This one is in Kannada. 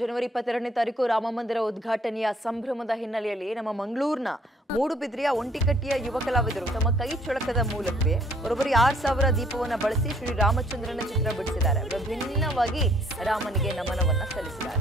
ಜನವರಿ 22ನೇ ತಾರೀಕು ರಾಮ ಮಂದಿರ ಉದ್ಘಾಟನೆಯ ಸಂಭ್ರಮದ ಹಿನ್ನೆಲೆಯಲ್ಲಿ ನಮ್ಮ ಮಂಗಳೂರಿನ ಮೂಡುಬಿದ್ರೆಯ ಒಂಟಿಕಟ್ಟಿಯ ಯುವ ಕಲಾವಿದರು ತಮ್ಮ ಕೈ ಚಳಕದ ಮೂಲಕವೇ ಬರೋಬ್ಬರಿ 6000 ದೀಪವನ್ನ ಬಳಸಿ ಶ್ರೀ ರಾಮಚಂದ್ರನ ಚಿತ್ರ ಬಿಡಿಸಿದ್ದಾರೆ. ವಿಭಿನ್ನವಾಗಿ ರಾಮನಿಗೆ ನಮನವನ್ನ ಸಲ್ಲಿಸಿದ್ದಾರೆ.